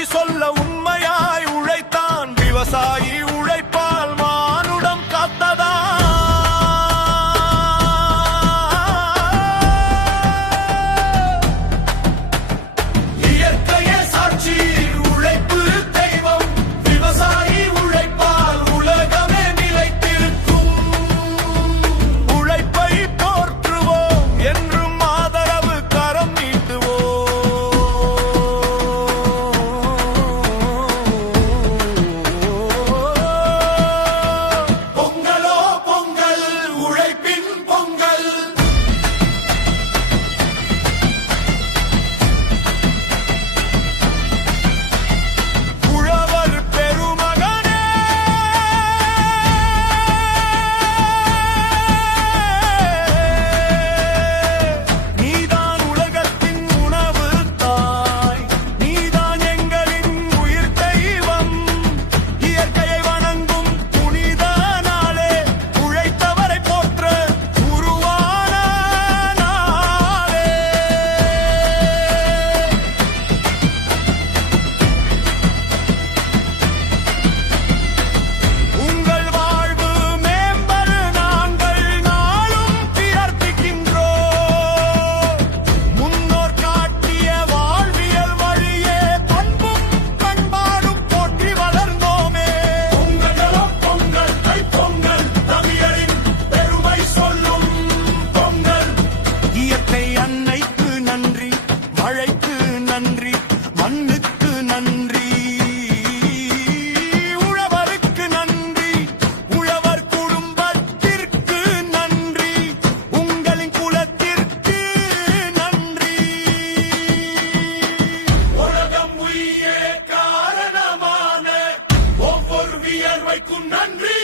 சாட்சி சொல்ல உண்மையாய் உழைத்தான் விவசாயி. உழைப்பால் மானுடம் காத்ததா. இயற்கையே சாட்சி, உழைப்பு தெய்வம். விவசாயி உழைப்பால் உலகமே நிலைத்திருக்கும். உழைப்பை போற்றுவோம், என்றும் ஆதரவு கரம் நீட்டுவோம். பொங்கலோ பொங்கல், உழைப்பின் பொங்கல். உழவர் பெருமகனே, நீதான் உலகத்தின் உணவு தாய். நீதான் எங்களின் உயிர் தெய்வம். இயற்கையை வணங்கும் புனித நாளே, உழைத்தவரை போற்ற உருவான நாளே. உங்கள் வாழ்வு மேம்பட நாங்கள் நாளும் பிரார்த்திக்கின்றோம். முன்னோர் காட்டிய வாழ்வியல் வழியே பண்பும் பண்பாடும் போற்றி வளர்ந்தோமே. பொங்கலோ பொங்கல், தைப்பொங்கல், தமிழரின் பெருமை சொல்லும் பொங்கல். இயற்கை அன்னைக்கு நன்றி, மழைக்கு நன்றி, மண்ணுக்கு நன்றி. உழவருக்கு நன்றி, உழவர் குடும்பத்திற்கு நன்றி, உங்களின் குலத்திற்கு நன்றி. உலகம் உயிரே காரணமான ஒவ்வொரு வியர்வைக்கும் நன்றி.